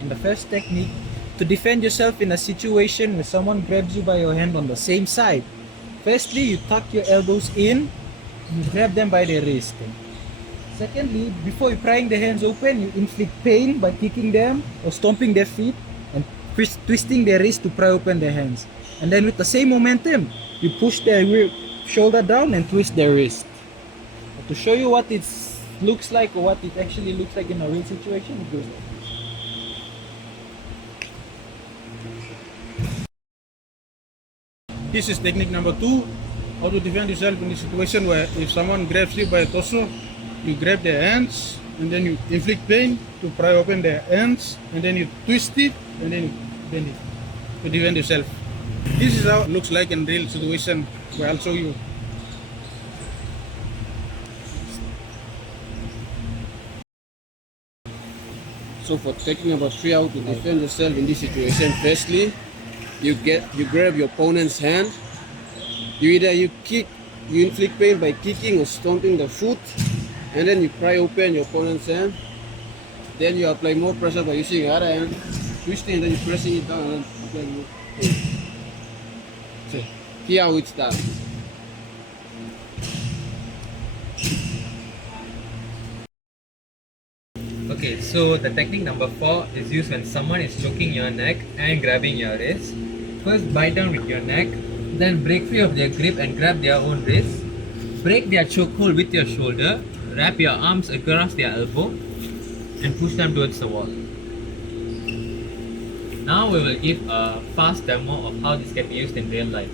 And the first technique, to defend yourself in a situation where someone grabs you by your hand on the same side. Firstly, you tuck your elbows in, you grab them by the wrist. Secondly, before you prying the hands open, you inflict pain by kicking them or stomping their feet and twisting their wrist to pry open their hands. And then with the same momentum, you push their shoulder down and twist their wrist. But to show you what it looks like or what it actually looks like in a real situation, it goes like this. This is technique number 2, how to defend yourself in a situation where if someone grabs you by the torso, you grab their hands and then you inflict pain to pry open their hands and then you twist it and then you bend it to defend yourself. This is how it looks like in real situation where I'll show you. So for technique number 3, how to defend yourself in this situation, firstly, you grab your opponent's hand. You inflict pain by kicking or stomping the foot, and then you pry open your opponent's hand. Then you apply more pressure by using your other hand, twisting, and then you're pressing it down and then applying more pain. So here how it's done. Okay, so the technique number 4 is used when someone is choking your neck and grabbing your wrist. First, bite down with your neck, then break free of their grip and grab their own wrist. Break their chokehold with your shoulder, wrap your arms across their elbow, and push them towards the wall. Now we will give a fast demo of how this can be used in real life.